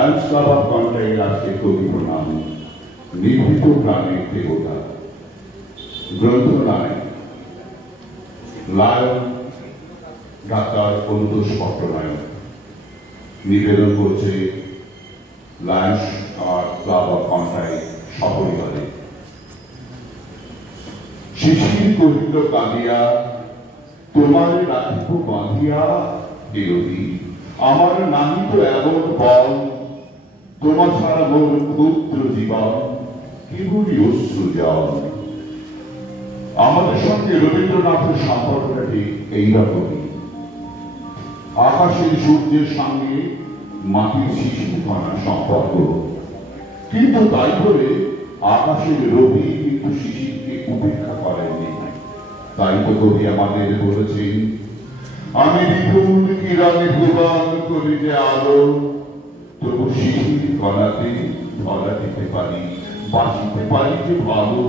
Lions club of কন্ট্রাই রাষ্ট্রের কবি প্রণাম নির্ভীত প্রাণের দেবতা গ্রন্থনায় লায়ন ডাক্তার অনুতোষ পট্টনায়ক নিবেদন করছে লায়ন্স ক্লাব অফ কন্ট্রাই সপরিবারে। শিশির কহিল কাঁদিয়া তোমার রাখিব বাঁধিয়া বিরোধী আমার নাহি তো এমন বল তোমার ছাড়া মোর ক্ষুদ্র জীবন কেবলই অশ্রু জল। আমাদের সঙ্গে রবীন্দ্রনাথের সম্পর্কটা ঠিক এইরকমই। আকাশের সূর্যের সঙ্গে মাটির শিশির কণার সম্পর্ক, কিন্তু তাই বলে আকাশের রবি কিন্তু শিশিরকে উপেক্ষা করেননি। তাই তো কবি আমাদের বলেছেন, আমি বিপুল কিরণে ভুবন করি যে আলো তবু শিশির কণাতে ধরা দিতে পারি, বাঁচিতে পারি যে ভালো।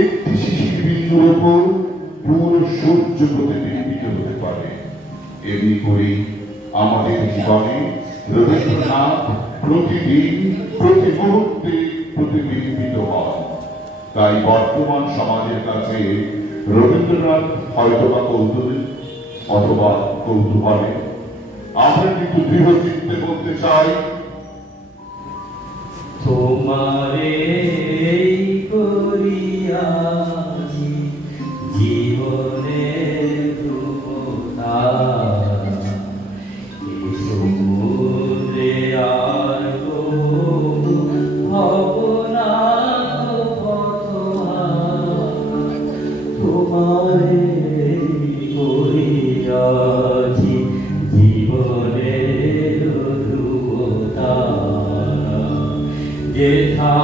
একটি শিশির বিন্দুর উপর পুরো সূর্য প্রতিবিম্বিত হতে পারে। এমনি করেই আমাদের জীবনে রবীন্দ্রনাথ প্রতিদিন প্রতি মুহূর্তে প্রতিবিম্বিত হন। তাই বর্তমান সমাজের কাছে রবীন্দ্রনাথ হয়তোবা কৌতূহলী অথবা কৌতূহলে, আমরা কিন্তু দৃঢ় চিত্তে বলতে চাই, তোমারে করিয়াছি জীবনের ধ্রুবতা, এই সমুদ্রে আর ভাবনা তোমারে করিয়াছি জীবনের ধ্রুবতা। যেথা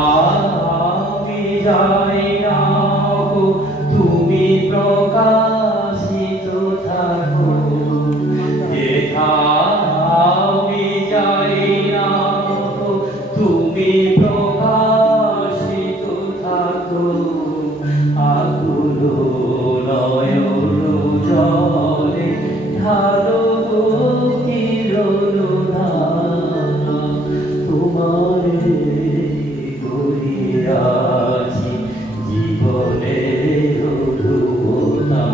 আমি যাই না গো তুমি প্রকাশিত থাকো, যেথা আমি যাই না গো তুমি প্রকাশিত থাকো। আকুল নয়ন জলে ঢালো কিরণ ধারা, তোমারে করিয়াছি জীবনের ধ্রুবতা।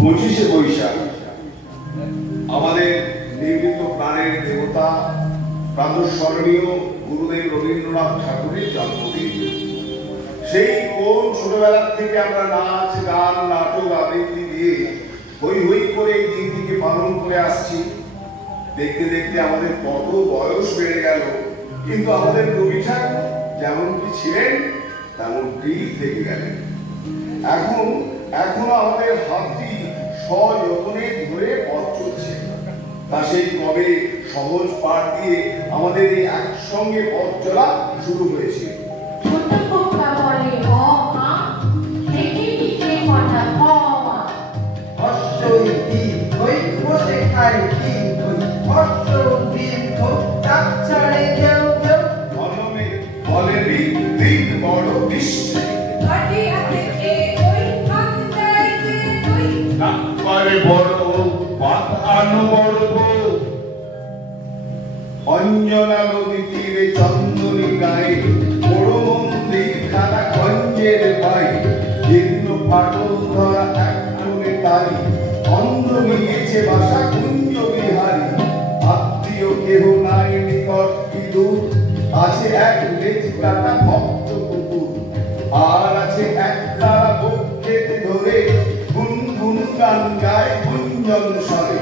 25শে বৈশাখ আমাদের নির্মিত প্রাণের দেবতা প্রাতঃস্মরণীয় গুরুদেব রবীন্দ্রনাথ ঠাকুরের জন্মদিন। সেই কোন ছোটবেলার থেকে আমরা নাচ গান নাটক আবৃত্তি দিয়ে হই হই করে এই দিনটিকে পালন করে আসছি। দেখতে দেখতে আমাদের কত বয়স বেড়ে গেল, কিন্তু আমাদের রবি ঠাকুর যেমনটি ছিলেন তেমনটি থেকে গেলেন। এখনো আমাদের হাতটি সযত্নে ধরে পথ চলছে। তা সেই কবে সহজ পাঠ দিয়ে আমাদের এই একসঙ্গে পথ চলা শুরু হয়েছে। বড় বৃষ্টি অঞ্জনা নদী তীরে চন্দনী গায়ে বড় মন্দির খানা গঞ্জের পাই জীর্ণ ফাটল ধরা এক কোণে তারি অন্ধ নিয়েছে বাসা কুঞ্জ বিহারী। আত্মীয় কেহ নাই নিকট কি দূর, আছে এক লেজ কাটা ভক্ত কুকুর, আর আছে এক তারা বক্ষেতে ধরে গুনগুন গান গায় গুঞ্জন স্বরে।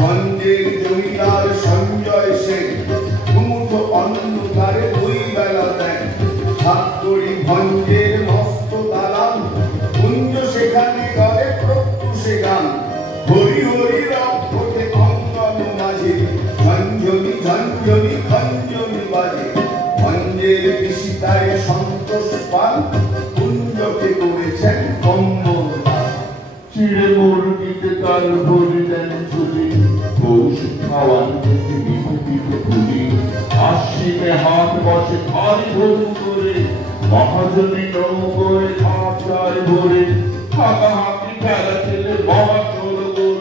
গঞ্জের জমিদার সঞ্জয় সেন মুঠ অন্ধকারে দুই বেলা দেন, সাতকড়ি ভঞ্জের মস্ত দালান কুঞ্জ সেখানে গড়ে প্রত্যুষে গান। হরি হরি রব ওঠে অঙ্গন মাঝে ঝঞ্ঝনি ঝঞ্ঝনি খঞ্জনি বাজে। ভঞ্জের বিশিতায় সন্তোষ পান কুঞ্জকে করেছেন কম্বল দান। চিড়ে মুরগিতে তার ভরি দেন ছুটি, পৌষ খাওয়ান থেকে মিঠে পিঠে ভুলি, আশ্বিনে হাত বসে ভারী ভরু করে, মহাজনী নৌকোয় হাত চায় ভরে, হাঁকাহাঁকি খেলা ছেলে বাবা চলো গোল।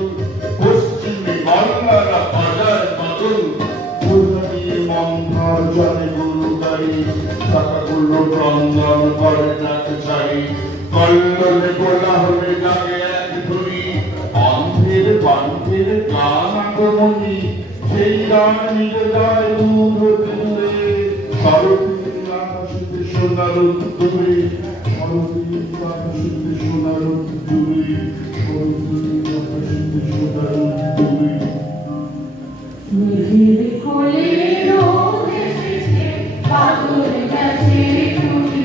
আমার জানে গরু গাড়ি চাকাগুলো ক্রন্দন করে নাক ছাড়ি কল্লোলে গোলা হলে জাগে এক ধরি অন্ধের বান্ধের গান আগমনী সেই গান নিয়ে যায় দূর হতে দূরে শরতের আকাশে সোনার উত্তরে শরতের আকাশে সোনার উত্তরে শরতের আকাশে সোনার উত্তরে মেঘের কোলে রোদ এসেছে বাদল গেছে টুটি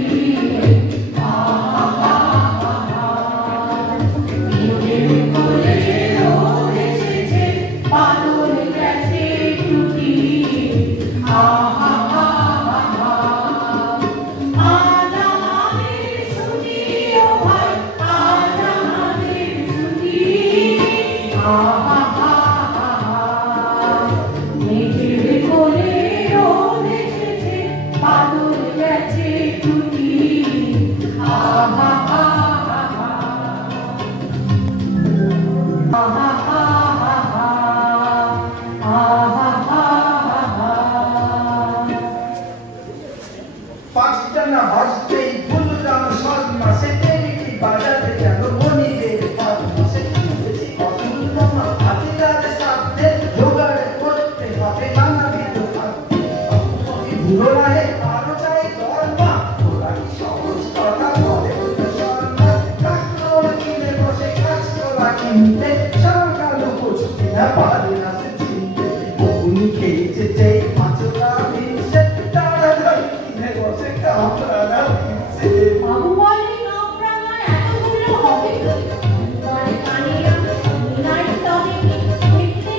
মেঘের কোলে রোদ এসেছে বাদল গেছে টুটি আজ আমাদের ছুটি ও ভাই আজ আমাদের ছুটি মেঘের কোলে রোদ এসেছে বাদল গেছে টুটি পাঁচটা না বাজতেই ফুলরাম শর্মা সেটেলিটি বাজাতে গেল মনিদের পাশে খুঁজেছি অতুল মা হাতিদার সাথে জোগাড় করতে হবে নানাবিধ খাদ্য বুড়ো রায়ে আরো চাই দরমা ওরা কি সহজ কথা বলে শর্মা ট্রাক্টর কিনে বসে কাজ করা কিনতে সরকার বুঝতে না পারে না সে চিনতে বকুনি খেয়েছে যেই মাছরা ভিনছে তাড়াতাড়ি কিনে বসে কামড়ানা ভিনছে বাবু বলে কামরাঙা এতগুলো হবে বলে কানিয়া নাই তবে দেখতে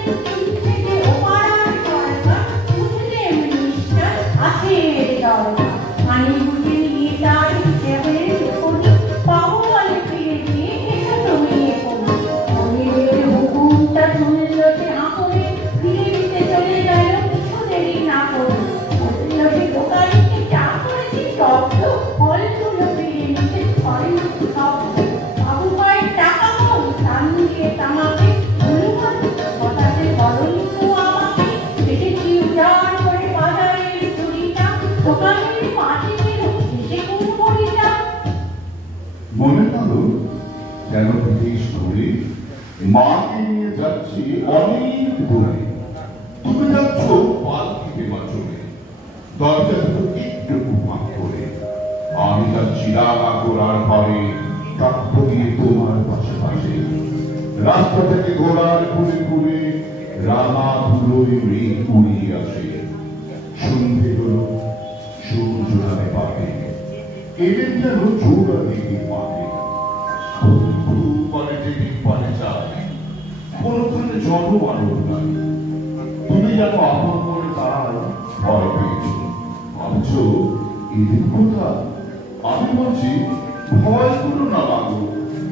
থেকে ওপারার দরকার উঠতে মিনিস্টার আছে দরকার পানি বুঝে নিয়ে তার হিসেবে করি বাবু বলে ফিরে দিয়ে এসে তুমি করি অনিলের হুকুমটা শুনলো যে আঁকড়ে ফিরে দিতে চলে গেল কিছু দেরি না করে বলল যে দোকানিকে চা করেছি শব্দ ফলগুলো ফিরে নিতে ঘরে শব্দ বাবু কয়েক টাকা কম দাম দিয়ে তামাকে অনুমান কথাতে বলনি তো আমাকে দেখেছি উজাড় করে বাজারের চুরিটা দোকানের মাটি দিল এসে কোন বড়িটা মনে করো কেন বিদেশ ঘুরে মাকে নিয়ে যাচ্ছি অনেক দূরে তুমি যাচ্ছ পালকিতে মাচলে দরজা দুটো একটু ফাঁক করে আমি যাচ্ছি রাগা ঘোড়ার ঘরে কাক্ষ দিয়ে তোমার পাশে পাশে রাস্তা থেকে ঘোড়ার কুলে কুলে রাঙা ধুলোয় মেঘ উড়িয়ে আসে সন্ধে হলো সূর্য নামে পাবে এদের যেন চৌড়া দিকে পাবে মানে দেবী পানে চায় কোনখানে জনমানব নাই তুমি যেন আপন করে তার ভয় পেয়েছ ভাবছো এদের কথা আমি বলছি ভয় করো না বাবু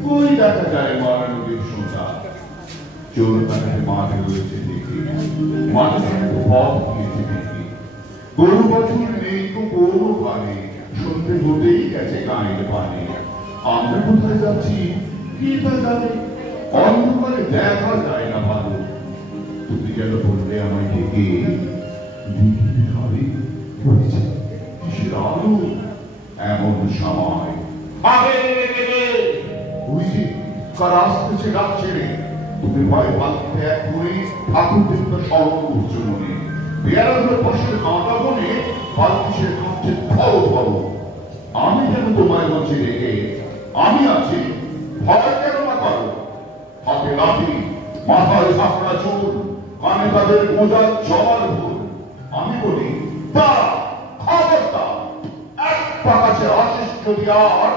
কই দেখা যায় মারানবীর সোজা চোর কাছে মাঠে রয়েছে দেখি মাঠে পথ গিয়েছে দেখি গরু বছর নেই তো গরু পানে সন্ধ্যে হতেই গেছে গায়ের পানে আমরা কোথায় যাচ্ছি কি তা জানে অন্ধকারে দেখা যায় না ভালো তুমি যেন বললে আমায় ডেকে কিসের আলো এমন সময় আগে বুঝি কার আসতেছে গাছ ছেড়ে তুমি ভয় পালতে এক করে ঠাকুর দেবতা স্মরণ করছো মনে পেয়ারাগুলো পাশের কাঁটা বনে পালকিসের কাঁপছে ধরো ধরো আমি যেন তোমায় বলছি রেখে আমি আছি ভয় কেন না করো হাতে লাঠি মাথায় ঝাঁকড়া চুল কানে তাদের মোজার জমার ভুল আমি বলি দাঁড়া খবরদার এক পাকাছে আশিস যদি আর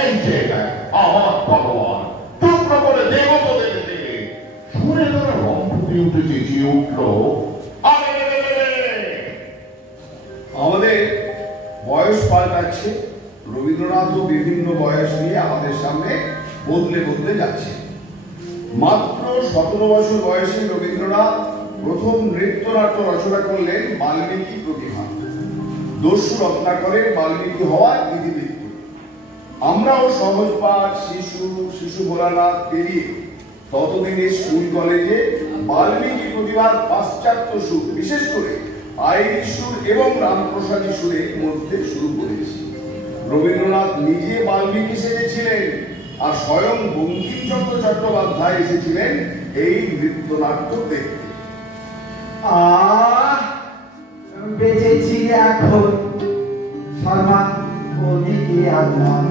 এই জায়গায় আমার ভগবান টুকরো করে দেব তো দেখে দেখে শুনে তারা রম্ভ দিয়ে উঠে চেঁচিয়ে উঠলো আমাদের বয়স পাল্টাচ্ছে রবীন্দ্রনাথও বিভিন্ন বয়স নিয়ে আমাদের সামনে বদলে বদলে যাচ্ছে মাত্র 17 বছর বয়সে রবীন্দ্রনাথ প্রথম নৃত্যনাট্য রচনা করলেন বাল্মীকি প্রতিভা দস্যু রত্নাকরের বাল্মীকি হওয়া ইতিবৃত্ত আমরাও সহজ পাঠ শিশু ভোলানাথ পেরিয়ে ততদিনে স্কুল কলেজে বাল্মীকি প্রতিভার পাশ্চাত্য সুর বিশেষ করে আইরিশ সুর এবং রামপ্রসাদী সুরের মধ্যে শুরু করেছি। রবীন্দ্রনাথ নিজে বাল্মীকি সেজেছিলেন আর স্বয়ং বঙ্কিমচন্দ্র চট্টোপাধ্যায় এসেছিলেন এই নৃত্যনাট্য দেখতে। বেঁচেছি এখন শর্মা ওদিকে আল্লাহ,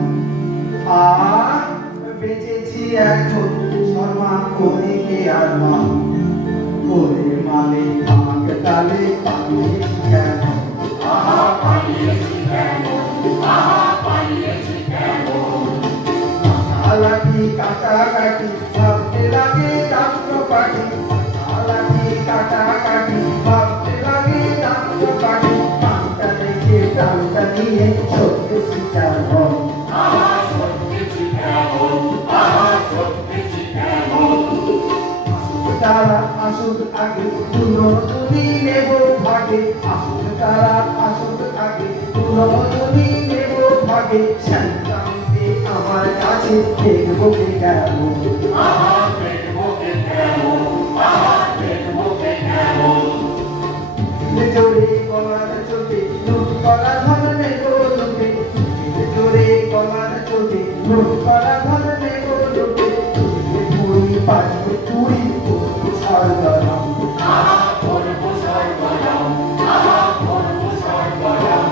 বেঁচেছি এখন শর্মা ওদিকে আল্লাহ, ওরে মালে ভাগ তালে পালিয়েছি কেন, পালিয়েছি কেন, পালিয়েছি কেন, লাঠি কাটাকাটি ভাবতে লাগে দান্ত পাটি, লাঠি কাটাকাটি ভাবতে লাগে দান্ত পাটি, পানটা দেখে টানটা নিয়ে সত্যি কেমন, সত্যি কেমন, সত্যি কেমন, তারা আসুক আগে পুনরুনি নেব ভাগে, আসুক তারা আসুক আগে পুনরুনি নেব ভাগে, শান্তি আমার কাছে দেখবো কে কেমন, দেখবো কে কেমন, দেখবো কে কেমন, জোরে গলার চোটে লুট করা ধরনে গোলুটে, জোরে গলার চোটে লুট করা ধরনে গোলুটে, পুরি পাঠে পুরি সরগরম, করবো সর্বনাম, করবো সর্বনাম,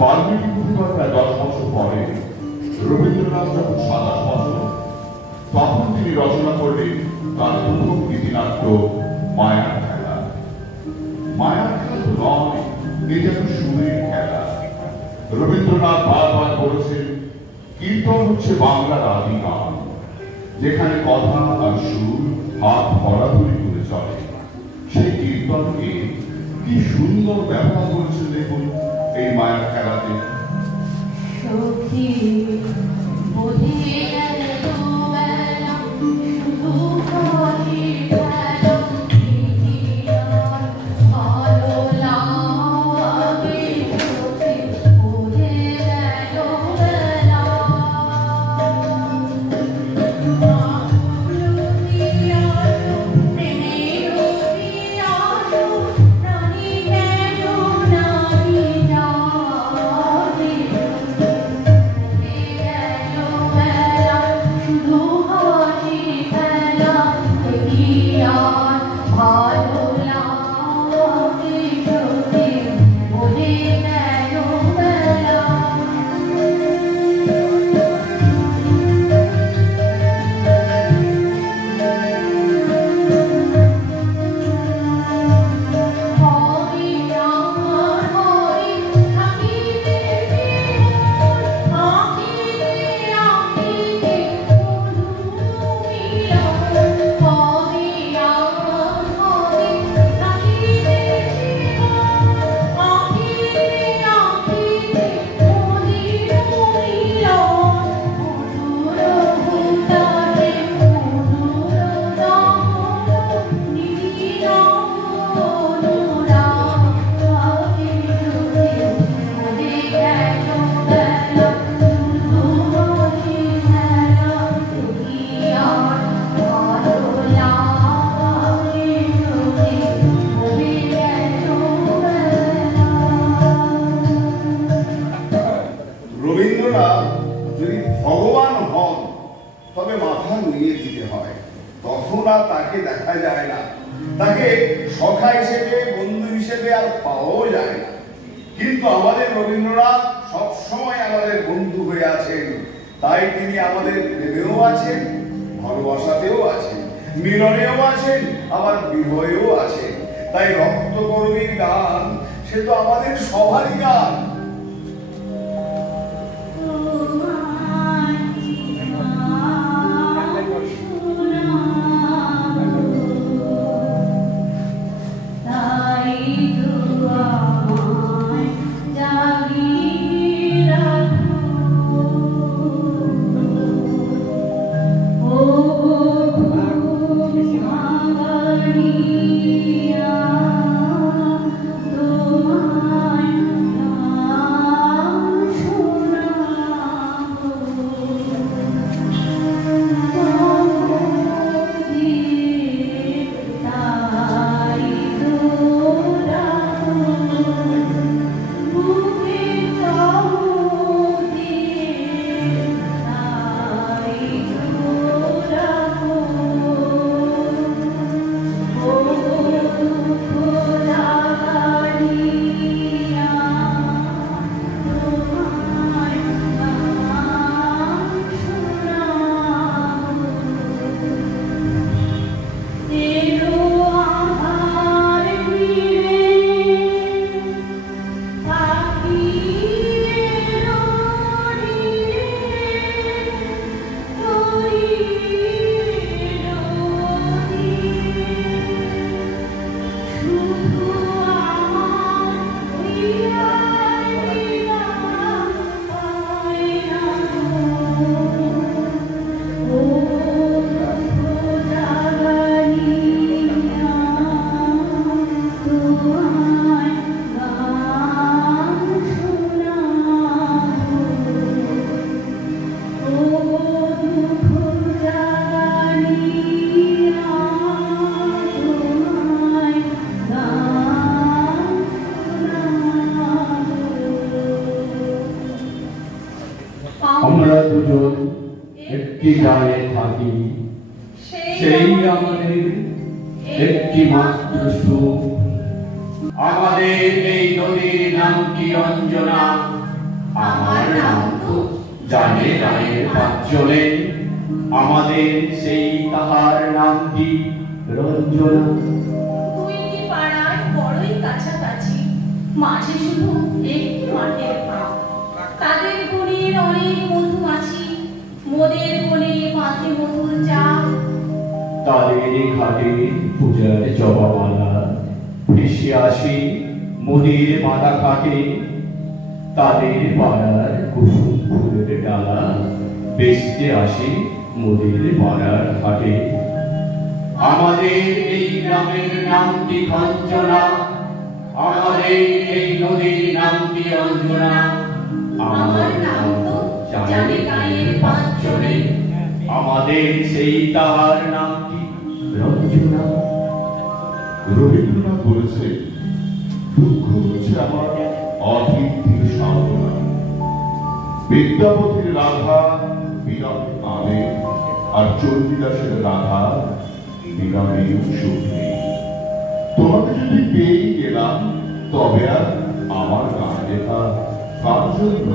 বাল্মীকি প্রতিভার প্রায় 10 বছর পরে রবীন্দ্রনাথ যখন 27 বছর, তখন তিনি রচনা করলেন তার প্রথম গীতিনাট্য মায়ার খেলা। মায়ার খেলা তো নয়, এটা তো সুরের খেলা। রবীন্দ্রনাথ বারবার বলেছেন, কীর্তন হচ্ছে বাংলার আদি গান, যেখানে কথা আর সুর হাত ধরাধরি করে চলে। সেই কীর্তনকে কি সুন্দর ব্যবহার করেছেন দেখুন এই মায়ার খেলাতে। সখী বুঝিয়ে বেলা শুধু হাসি বেলা ভালো লাগে, সখী বুঝে গেল বেলা রবীন্দ্রনাথ যদি ভগবান হন তবে মাথা নুইয়ে দিতে হয়, তখন আর তাকে দেখা যায় না, তাকে সখা হিসেবে বন্ধু হিসেবে আর পাওয়াও যায় না। কিন্তু আমাদের রবীন্দ্রনাথ সবসময় আমাদের বন্ধু হয়ে আছেন, তাই তিনি আমাদের প্রেমেও আছেন, ভালোবাসাতেও আছেন, মিলনেও আছেন, আবার বিভয়েও আছেন। তাই রক্তকরবীর গান সে তো আমাদের সবারই গান। যতজন একটি গায়ে থাকি, সেই আমাদের একটি মাত্র সুখ। আমাদের এই নদীর নাম কি অঞ্জনা, আমার নাম তো জানে গায়ের পাঁচজনে। আমাদের সেই তাহার নাম কি রঞ্জনা। দুইটি পাড়ায় বড়ই কাছাকাছি, মাঝে শুধু একটি মাঠের ভাগ। তাদের গুণের অনেক মধুমাছি, মোদের গুণে মাথে মধুর চাপ। তাদের ঘাটে পূজার জবামালা ভেসে আসি মোদের মাথা ঘাটে। তাদের পাড়ার কুসুম ফুলের ডালা বেচতে আসি মোদের পাড়ার হাটে। আমাদের এই গ্রামের নামটি কাঞ্চনা, আমাদের এই নদীর নামটি অঞ্জনা। আমার নাম তো জানে গায়ের পাঁচজনে। আমাদের সেই তাহার নামটি রঞ্জনা। রবীন্দ্রনাথ বলেছে, দুঃখ হচ্ছে আমার অতৃপ্তির সাধনা। বিদ্যাপতির রাধা বিরাট আনে, আর চণ্ডীদাসের রাধা বিরামেও সুখ নেই। তোমাকে যদি পেয়েই গেলাম, তবে আর আমার গান লেখা কার জন্য?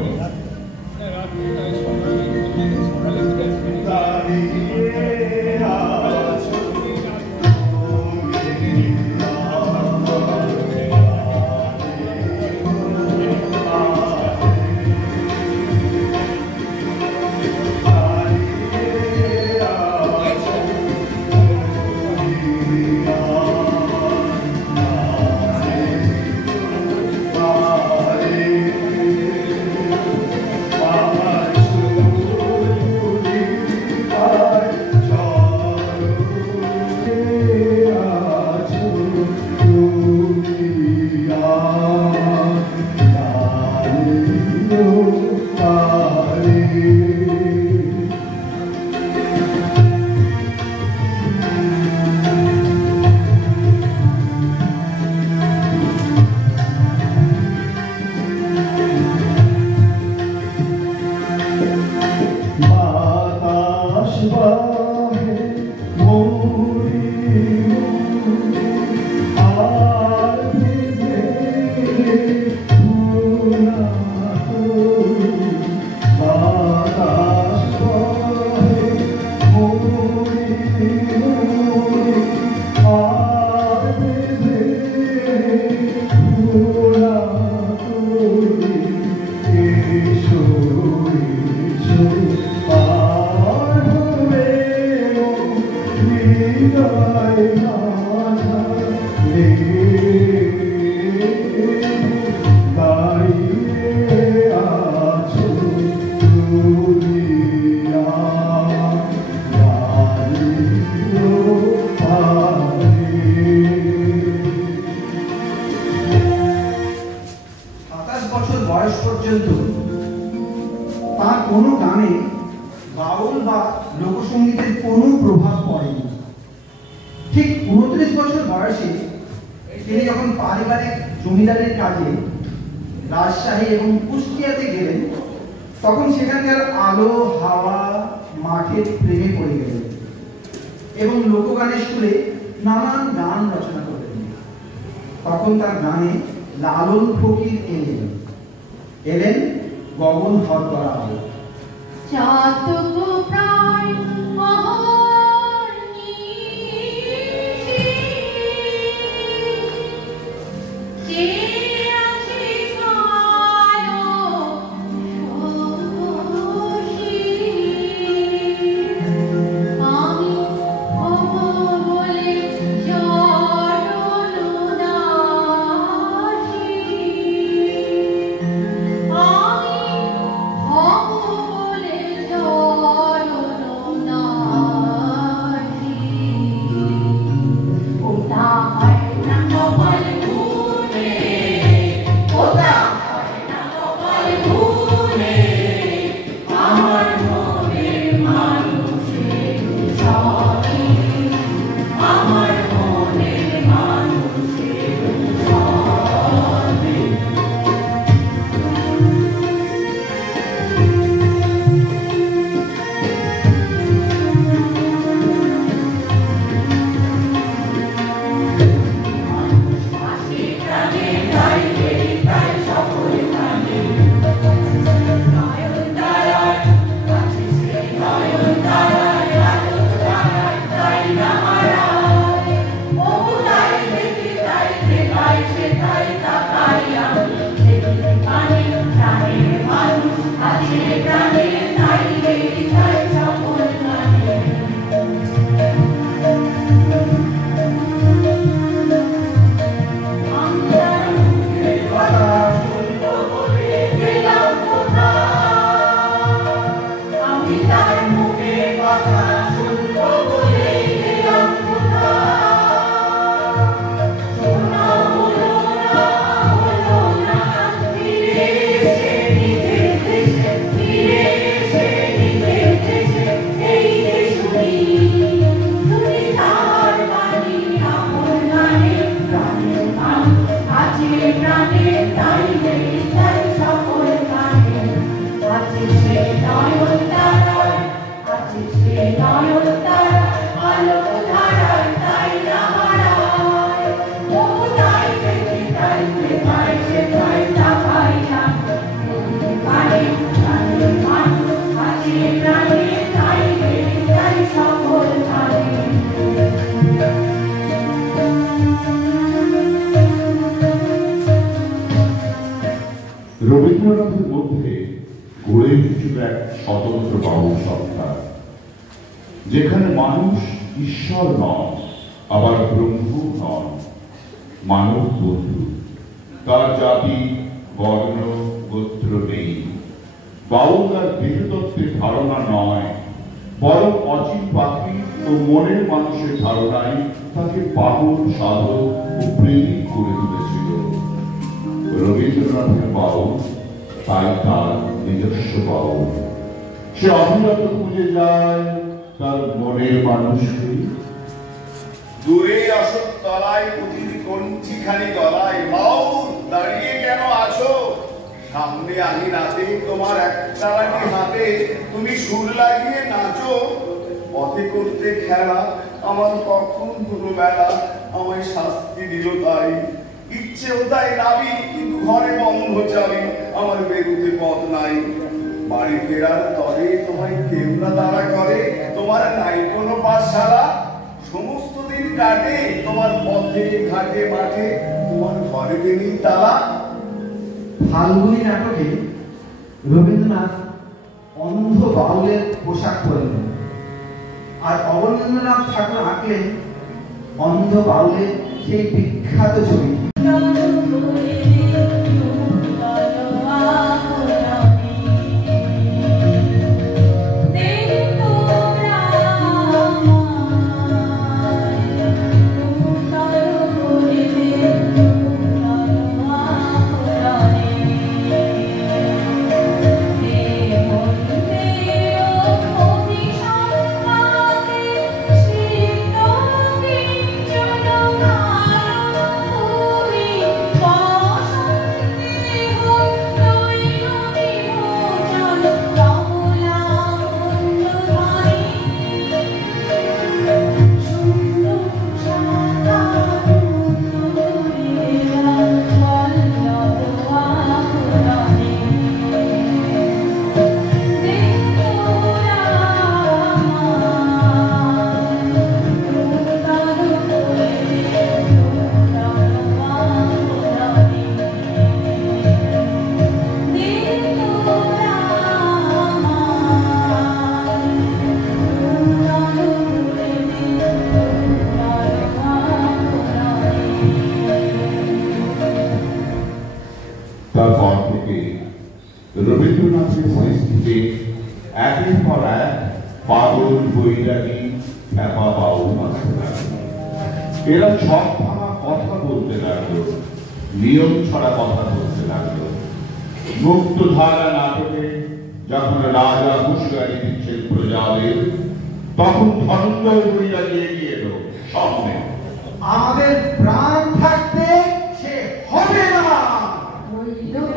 রাজশাহী এবং কুষ্টিয়াতে গেলেন, তখন সেখানকার আলো হাওয়া মাঠের প্রেমে পড়ে গেলেন এবং লোকগানের সুরে নানান গান রচনা করলেন। তখন তার গানে লালন ফকির এলেন গগন হর করা হল। চাতক প্রাণ Oh রবীন্দ্রনাথের মধ্যে গড়ে উঠেছিল এক স্বতন্ত্র বাউল সত্তা, যেখানে মানুষ ঈশ্বর নন, আবার ব্রহ্ম নন, মানব বন্ধু। তার জাতি বর্ণ গোত্র নেই। বাউল তার দেহতত্ত্বের ধারণা নয়, বরং অচিন পাখি ও মনের মানুষের ধারণায় তাকে পাগল, সাধক ও প্রেমিক করে তুলেছিল। রবীন্দ্রনাথের বাউল তাই তার নিজস্ব বাউল। সে অবিরত খুঁজে যায় তার মনের মানুষকে। দূরে অশোক তলায় পুঁতির কঞ্চিখানি গলায়, বাউল দাঁড়িয়ে কেন আছো? সামনে আনি রাতে তোমার একটালাটি হাতে, তুমি সুর লাগিয়ে নাচো। পথে করতে খেলা আমার কখন হলো বেলা, আমায় শাস্তি দিল তাই। ইচ্ছেও তাই নাবি, কিন্তু ঘরে বন্ধ চাবি, আমার বেরুতে পথ নাই। বাড়ি ফেরার তরে তোমায় কেউ না তাড়া করে, তোমার নাই কোনো পাঠশালা। সমস্ত দিন কাটে তোমার পথে ঘাটে মাঠে, তোমার ঘরে নেই তালা। ফাল্গুনী নাটকে রবীন্দ্রনাথ অন্ধ বাউলের পোশাক পরলেন, আর অবনীন্দ্রনাথ ঠাকুর আঁকলেন অন্ধ বাউলের সেই বিখ্যাত ছবি। তারপর থেকে রবীন্দ্রনাথের পরিস্থিতি একের পর এক পাগল, বৈরাগী, খ্যাপা বাউল আসতে লাগলো। এরা ছক ভাঙা কথা বলতে লাগলো, নিয়ম ছড়া কথা বলতে লাগলো। মুক্তধারা নাটকে যখন রাজা হুঁশিয়ারি দিচ্ছেন প্রজাদের, তখন ধনঞ্জয় বৈরাগী এগিয়ে এলো সামনে। আমাদের প্রাণ থাকতে সে হবে না।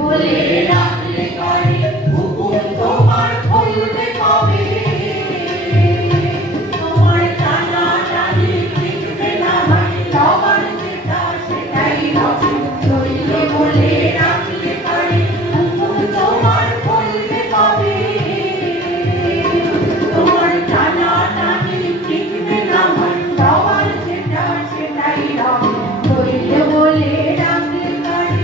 বলে ডাকলে করে হুকুম তোমার ফলবে কবে? তোমার টানা টানি টিকবে না ভাই, সবার যেটা সেটাই হবে। বললে বলে ডাকলে করে হুকুম তোমার ফলবে কবে? তোমার টানা টানি টিকবে না ভাই, সবার যেটা সেটাই হবে। বললে বলে ডাকলে করে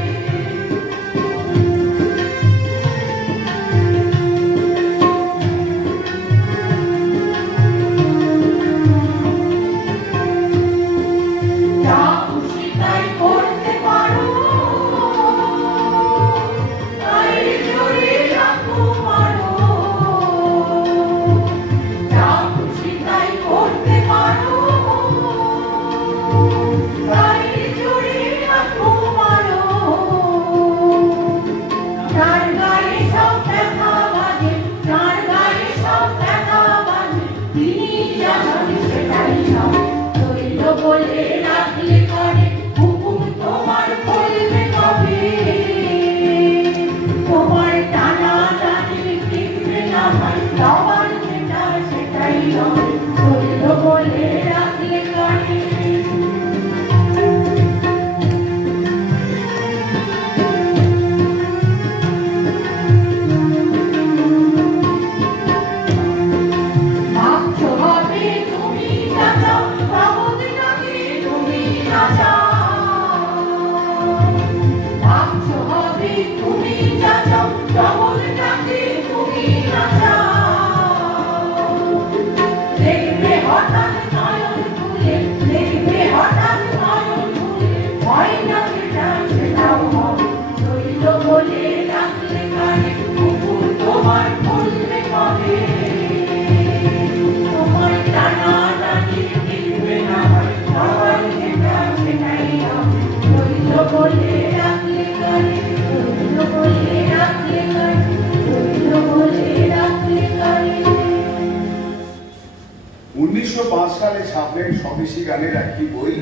1905 সালে ছাপলেন স্বদেশী গানের একটি বই,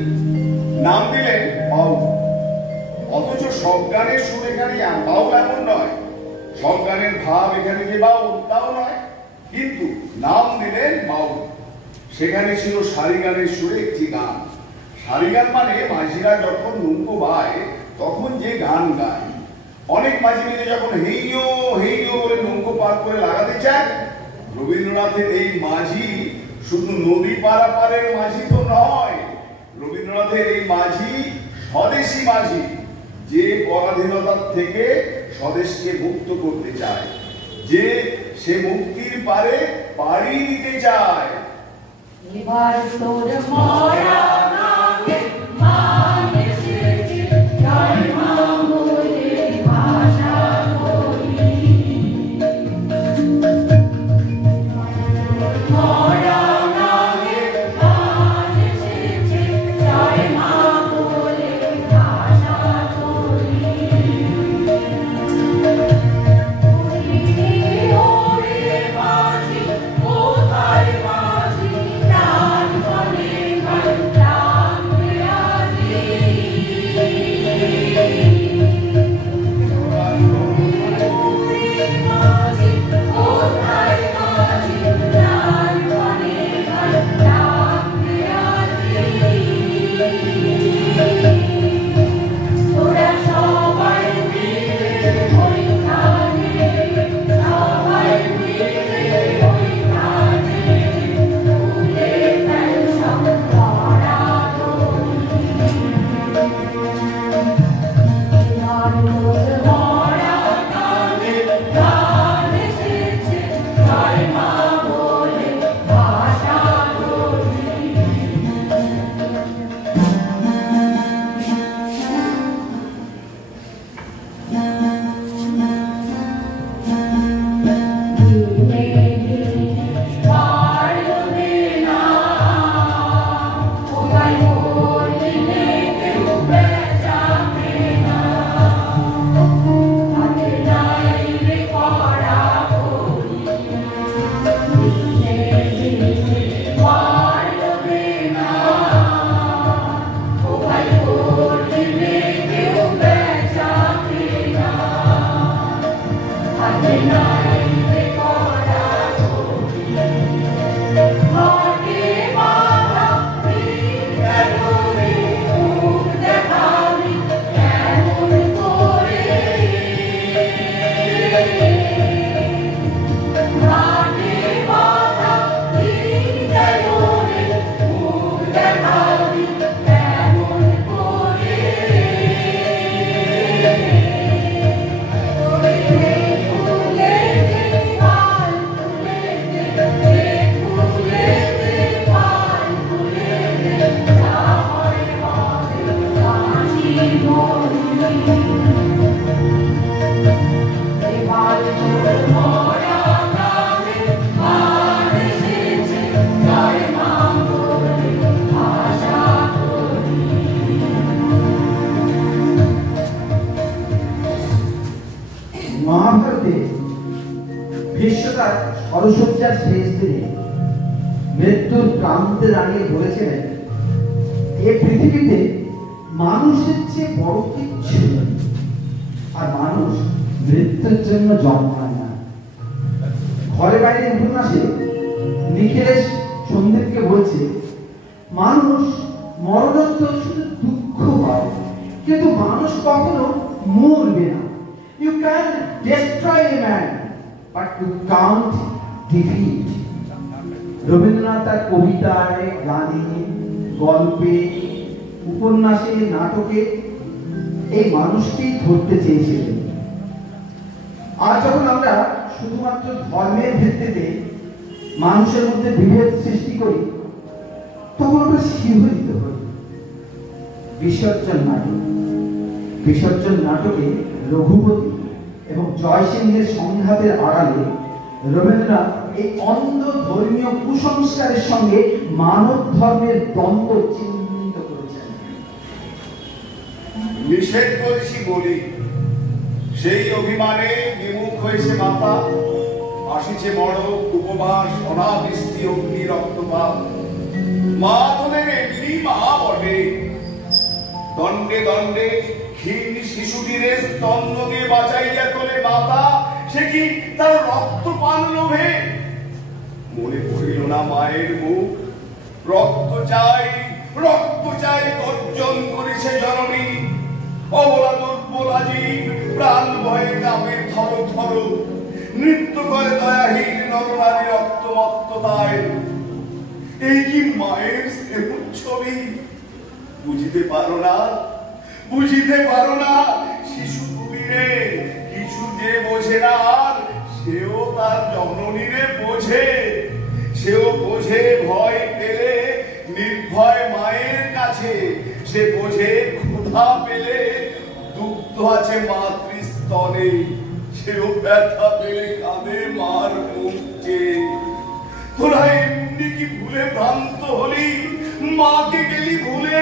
নাম দিলেন বাউল। অথচ সব গানের সুর এখানে বাউল এমন নয়, সব গানের ভাব এখানে যে বাউল তাও নয়, কিন্তু নাম দিলেন বাউল। সেখানে ছিল সারি গানের সুরে একটি গান। সারি গান মানে মাঝিরা যখন নৌকো বায় তখন যে গান গায়। অনেক মাঝি মিলে যখন হেইও হেইও বলে নৌকো পার করে লাগাতে চায়, রবীন্দ্রনাথের এই মাঝি শুধু নদী পারাপারের মাঝি তো নয়, রবীন্দ্রনাথের এই মাঝি স্বদেশী মাঝি, যে পরাধীনতার থেকে স্বদেশকে মুক্ত করতে চায়, যে সে মুক্তির পারে পাড়ি দিতে চায়। এবার তোর মরা নাগে মান এসেছে, জয় মা বলে ভাষা বলি। মরা নাগে মান এসেছে, জয় মা বলে ভাষা বলি। ওরে মাঝি কোথায় মাঝি, প্রাণ বলে প্রাণ রাজি। ওরে মাঝি কোথায় মাঝি, প্রাণ বলে প্রাণ রাজি। তোরা সবাই মিলে ওইখানে, সবাই মিলে ওইখানে, তুলে ফেল সব মরা দড়ি। এবার তোর মরা নাগে গান এসেছে, জয় মা বলে ভাষা বলি। দিনে দিনে বাড়বে না, ওগাই বলিলে কেউ বেচাবে না। হাতে নাই রে কড়া কড়ি, দিনে দিনে বাড়বে না, ওগাই বলিলে কেউ বেচাবে না। হাতে নাই রে কড়া কড়ি, ঘটে বাঁধা পিঞ্জরে, মুখ দেখাবি কেমন করে। ঘটে বাঁধা পিঞ্জরে, মুখ দেখাবি কেমন করে। মহাভারতে ভীষ্ম তার সরসজ্জার শেষ দিনে মৃত্যুর প্রান্তে দাঁড়িয়ে বলেছিলেন, এ পৃথিবীতে মানুষের চেয়ে বড় কিচ্ছু নেই, আর মানুষ মৃত্যুর জন্য জন্মায় না। ঘরে বাইরে উপন্যাসে নিখিলেশ সন্দীপকে বলছে, মানুষ মরণোত্তর শুধু দুঃখ পায়, কিন্তু মানুষ কখনো মরবে না। You can destroy a man, but you can't defeat. Rabindranath তার কবিতায়, গানে, গল্পে, উপন্যাসে, নাটকে এই মানুষকেই ধরতে চেয়েছিলেন। আর যখন আমরা শুধুমাত্র ধর্মের ভিত্তিতে মানুষের মধ্যে বিভেদ সৃষ্টি করি, তখন আমরা শিহরিত হই। বিসর্জন নাটকে রঘুপতি এবং জয়সিংহের সংঘাতের আড়ালে রবীন্দ্রনাথ এই অন্ধ ধর্মীয় কুসংস্কারের সঙ্গে মানব ধর্মের দ্বন্দ্ব চিহ্নিত করেছেন। নিষেধ করেছি বলি, সেই অভিমানে বিমুখ হয়েছে মাতা, আসিছে বড় উপবাস অনাবৃষ্টি অগ্নি রক্তপাত মা তোদের এমনি মা বটে দণ্ডে দণ্ডে ক্ষীণ শিশুটিরে স্তন্য দিয়ে বাঁচাইয়া তোলে মাতা সে কি তার রক্ত পান লোভে মনে পড়িল না মায়ের মুখ রক্ত চাই গর্জন করেছে জননী অবলা দুর্বল আজি প্রাণ ভয়ে কাঁপে থর থর নৃত্য করে দয়াহীন নরনারী রক্তমত্ততায় এই কি মায়ের স্নেহ ছবি বুঝিতে পারো না শিশু তুমি রে কিছু যে বোঝে না আর সেও তার জননীরে বোঝে ভয় পেলে নির্ভয় মায়ের কাছে সে বোঝে ক্ষুধা পেলে দুগ্ধ আছে মাতৃস্তনে সেও ব্যথা পেলে কাঁদে মার মুখে তোরা এমনি কি ভুলে ভ্রান্ত হলি মাকে গেলি ভুলে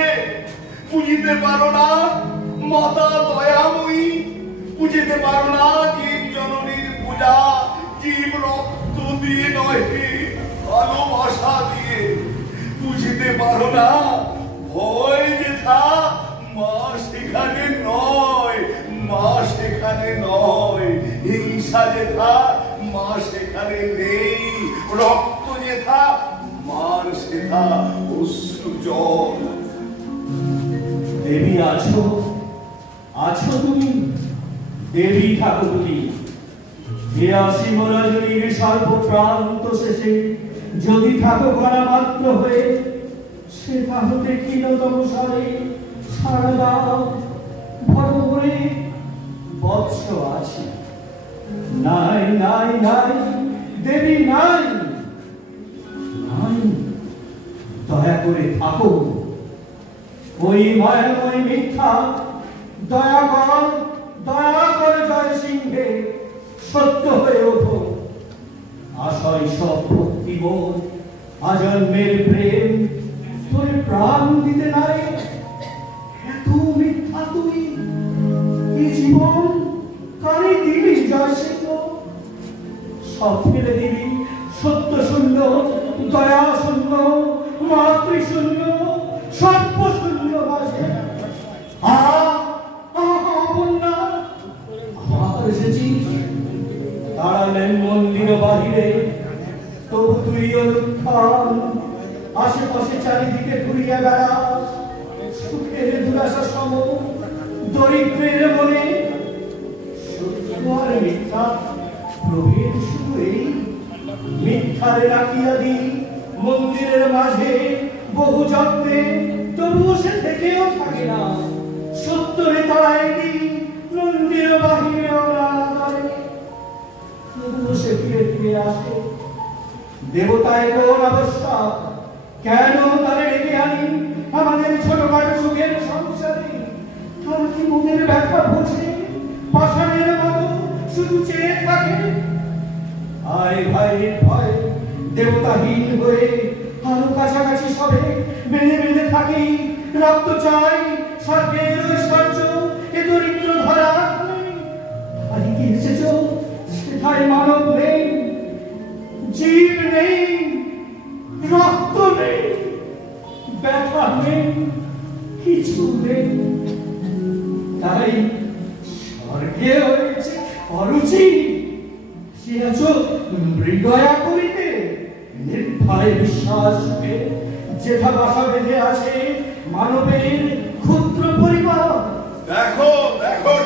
বুঝিতে পারো না মাতা দয়াময়ী বুঝিতে পারো না জীব জননীর পূজা জীব রক্ত দিয়ে নহে ভালোবাসা দিয়ে বুঝিতে পারো না ভয় যেথা মা সেখানে নয় হিংসা যেথা মা সেখানে নেই রক্ত যেথা মার সেথা অশ্রু জল দেবী আছো তুমি দেবী থাকো তুমি এ আসি মোরা জনীর সর্বপ্রান্ত শেষে যদি থাকো করা মাত্র হয়ে সে তাহলে ক্ষীণতম সারে সারা দাও বড় করে বৎস আছে নাই দেবী নাই দয়া করে থাকো ওই মায়াময় মিথ্যা দয়া কর জয় সিংহে সত্য হয়ে ওঠো আশয় সব ভক্তিবোধ আজন্মের প্রেম তোর প্রাণ দিতে নাই এত মিথ্যা তুই এই জীবন কারে দিবি জয় সিংহ সব ফেলে দিবি সত্য শূন্য দয়া শূন্য মাতৃ শূন্য সর্ব শূন্য বাজে দাঁড়ালেন মন্দির বাহিরে তবু তুই অনুক্ষণ আশেপাশে চারিদিকে ঘুরিয়া বেড়াস সুখের দুরাশা সম দরিদ্রের মনে সত্য আর মিথ্যা প্রভেদ শুধু এই মিথ্যারে রাখিয়া দি মন্দিরের মাঝে বহু যত্নে তবুও সে থেকেও থাকে না সত্যরে তাড়াইনি মন্দির বাহিরে তবুও সে ফিরে আসে দেবতায় কোন অবস্থা কেন তারে ডেকে আনি আমাদের ছোটখাটো সুখের সংসারে তার কি মনের ব্যথা বোঝে পাষাণের মতো শুধু চেয়ে থাকে আয় ভাইয়ের ভয় দেবতাহীন হয়ে আরো কাছাকাছি সবে বেঁধে থাকি রক্ত চাই স্বর্গের ঐশ্বর্য এ দরিদ্র ধরা আরে কি এসেছ সেথায় মানব নেই জীব নেই রক্ত নেই ব্যথা নেই কিছু নেই তাই স্বর্গে হয়েছে অরুচি সে আছো মৃগয়া করিতে নির্ভয় বিশ্বাসকে যেথা বাসা বেঁধে আছে মানবের ক্ষুদ্র পরিবার দেখো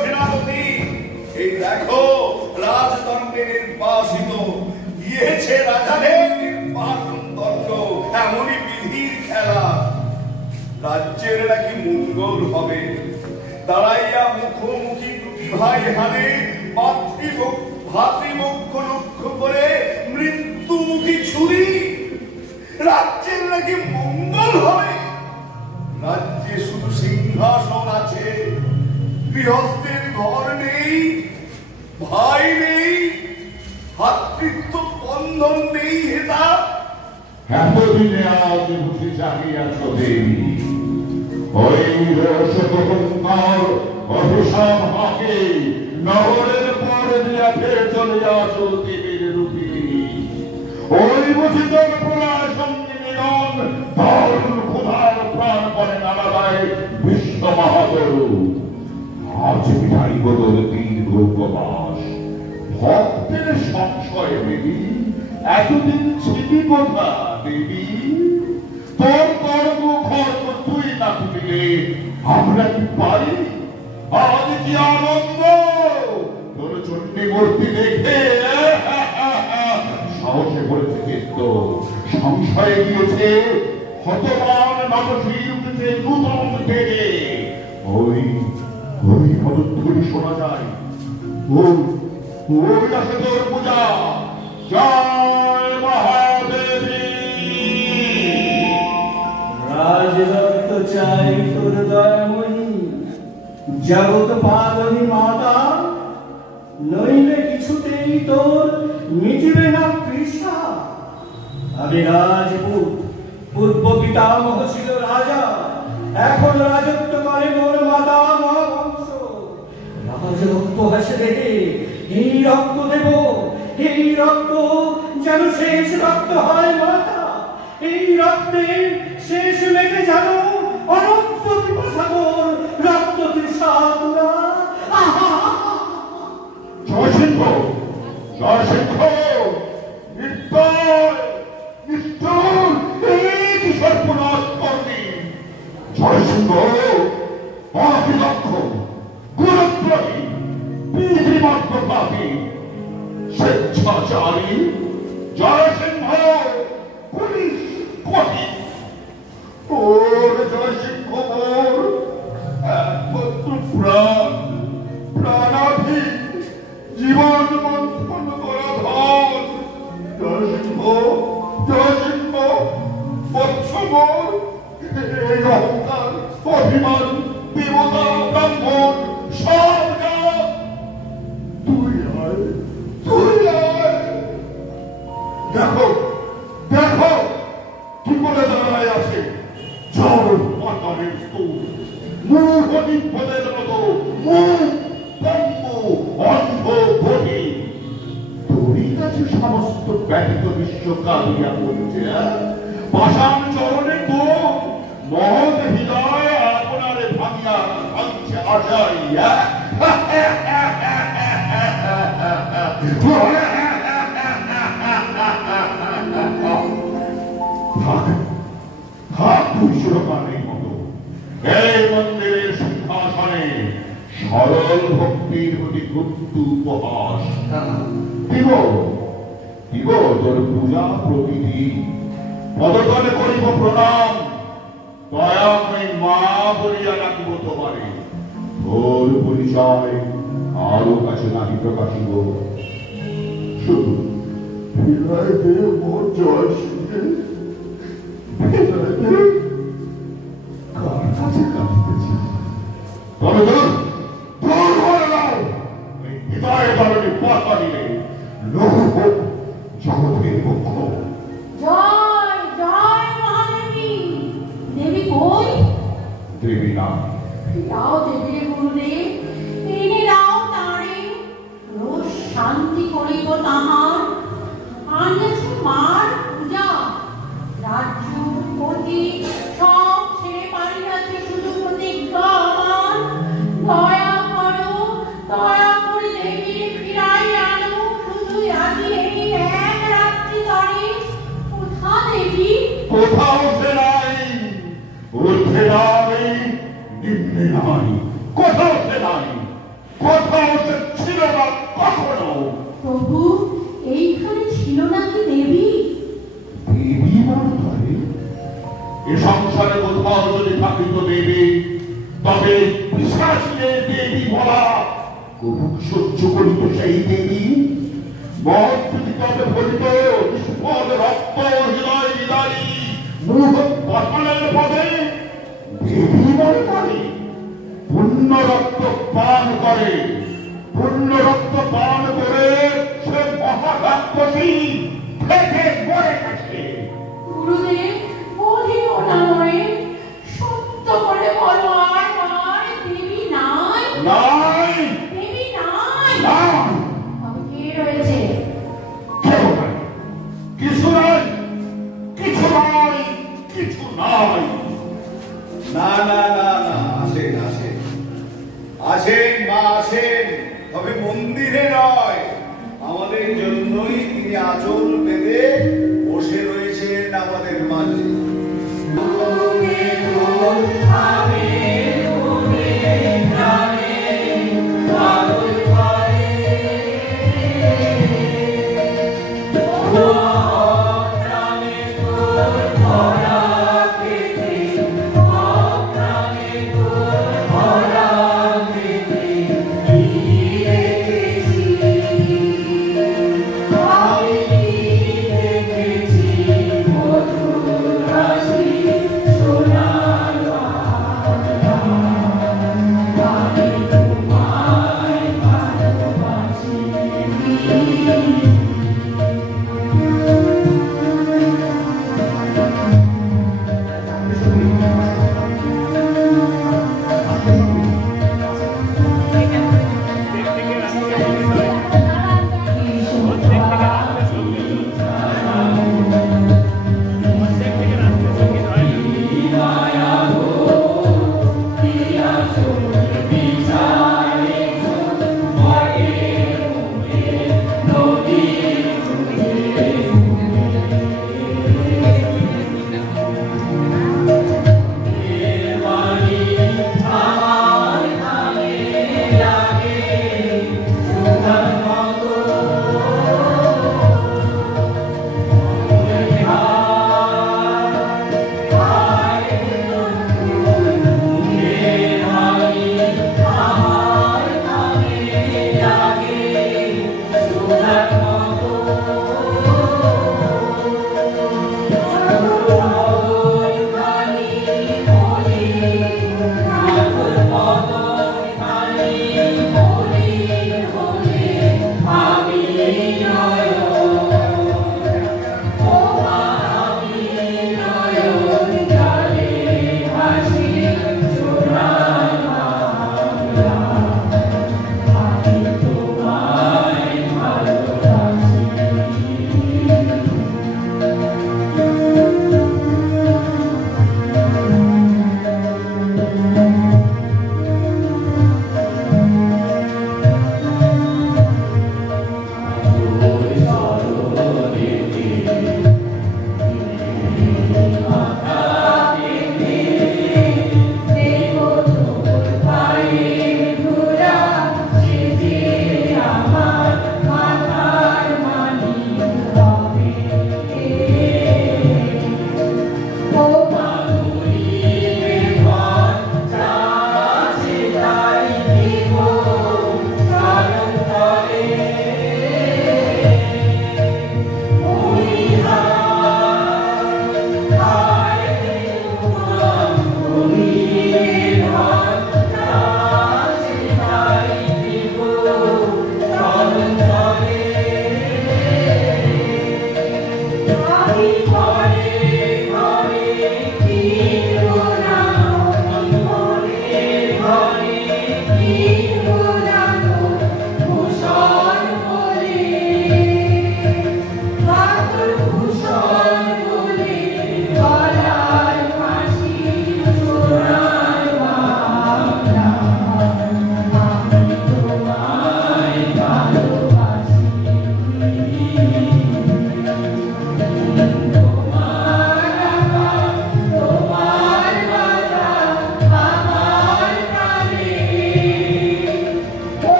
সেনাপতি এই দেখো রাজদণ্ডে নির্বাসিত গিয়েছে রাজাদের নির্বাসন দণ্ড এমনই বিধির খেলা রাজ্যের নাকি মঙ্গল হবে দাঁড়াইয়া মুখোমুখি দুটি ভাই হানে ভাতৃপক্ষ লক্ষ্য করে মৃত্যুমুখী ছুরি রাজ্যের নাকি মঙ্গল হবে রাজ্যে শুধু সিংহাসন আছে গৃহস্থের ঘর নেই ভাই নেই ভাতৃত্ব বন্ধন নেই হেতা এতদিনে আজ বুঝি জাগিয়াছ দেবী ওই রসগোহঙ্কার অভিশাপ হাকে নগরের পর দিয়া ফের চলে আসো দেবীর রূপে ওই বুঝি তোর প্রলয় সঙ্গিনীগণ দারুণ ক্ষুধার প্রাণপণে নাড়া দেয় বিশ্ব মহাতরু। আজ বিধাই বদল দীর্ঘ উপবাস, ভক্তের সংশয় দেবী এতদিন ছিলি কোথা দেবী? তোর কর্ম খর্ম তুই না তুলিলে আমরা কি পারি? আজ কি আনন্দ তোর চণ্ডী মূর্তি দেখে! সাহসে করেছে চিত্ত, সংশয়ে গিয়েছে হতমান নবশীল উঠেছে নূতন তেজে। ওই ওই পদধ্বনি শোনা যায়, ওই ওই আসে তোর পূজা। জয় মহাদেবী। রাজরক্ত চাই তোর দয়াময়ী, জগৎ পালনী মাতা, নইলে কিছুতেই তোর মিটিবে না তৃষ্ণা। আমি রাজপুত, পূর্ব পিতামহ ছিল রাজা, এখন রাজত্ব করে মোর মাতা মহাবংশ। রাজরক্ত হাসে দেখে এই রক্ত দেব, এই রক্ত যেন শেষ রক্ত হয় মাতা। এই রক্তে শেষ মেটে যেন অনন্ত পিপাসাগর, রক্ত তৃষাতুরা। জয়সিংহ, জয়সিংহ, নির্দয় নিষ্ঠুর এই কি সর্বনাশ করবি? জয়সিংহ অবিলক্ষ, গুরুদ্রোহী, বিধিমাত্রপাপী, স্বেচ্ছাচারী জয়সিংহ পুলিশ কহি। ওর জয়সিংহ মোর একমাত্র প্রাণ, প্রাণাধি, জীবন মন্থন করা ধন। জয়সিংহ, জয়সিংহ, বৎস মোর এই অহংকার, অভিমান, দেবতা, ব্রাহ্মণ সব যাক। তুই আয়, তুই আয়। দেখো, দেখো কি করে দাঁড়ায় আছে জড় পাতালের স্তূপ, মূঢ় নিপদের মতো মুখ পঙ্গ অন্ধ বহি। তোরই কাছে সমস্ত ব্যতীত বিশ্ব কাঁদিয়া পড়ছে। পাষাণ চরণে তো মহৎ হৃদয় আপনারে ভাঙিয়া ভাঙছে আশাইয়া। তুই সুরপানের মতো এই মন্দিরের সিংহাসনে সরল ভক্তির প্রতি ক্ষুদ্র উপহাস দিব, দিব তোর পূজা প্রতিদিন। পদতলে করিব প্রণাম, দয়াময়ী মা বলিয়া ডাকিব তোমারে। তোর পরিচয় আরো কাছে নাহি প্রকাশিব। শুধু ফিরাই দে মোর জয় সিংহে, ফিরাই দে। কার কাছে কাঁদিতেছি? তবে দূর দূর করে দাও। ওই হৃদয়ে ধরনের পাতা দিলে লোক হোক জগতের মুখ্য। জয় জয় মহাদেবী। দেবী কই? দেবী না, দাও দেবীর গুরুদেব, এনে দাও তারে, রোজ শান্তি করিব তাহার। আনিয়াছে মার পূজা, রাজ্য পতি সব ছেড়ে পারিয়াছে শুধু প্রতিজ্ঞা আমার। দয়া করো, দয়া করে দেবীর ফিরাই আনো, শুধু আজি এই এক রাত্রি তরে। কোথা দেবী? কোথাও সে নাই, ঊর্ধ্বে নাই, নিম্নে নাই, কোথাও সে নাই, কোথাও সে ছিল না কখনো। প্রভু, এইখানে ছিল নাকি দেবী? দেবী মনে করে এ সংসারে কোথাও যদি থাকিত দেবী, তবে পিশাচিরে দেবী বলা কবুক সহ্য করিত সেই দেবী। মহৎ তবে ভরিত নিষ্ফল রক্ত হৃদয় হৃদয় মুখ পাষাণের পদে দেবী মনে করে। পুণ্য রক্ত পান করে, পুণ্য রক্ত পান করে সে মহারাক্ষসী থেকে মরে গেছে। গুরুদেব, বলিও না মরে, সত্য করে বলো আর আর দেবী নাই? নাই, দেবী নাই। নাই, তবে কে রয়েছে? কেউ নাই, কিছু নাই। না না না না, আছেন আছেন আছেন মা আছেন, তবে মন্দিরে নয়। আমাদের জন্যই তিনি আঁচল বেঁধে বসে রয়েছেন আমাদের মাঝে।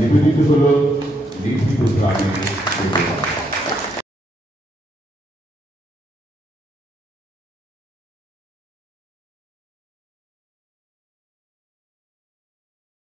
নিবেদিত হলো নির্ভীত প্রাণের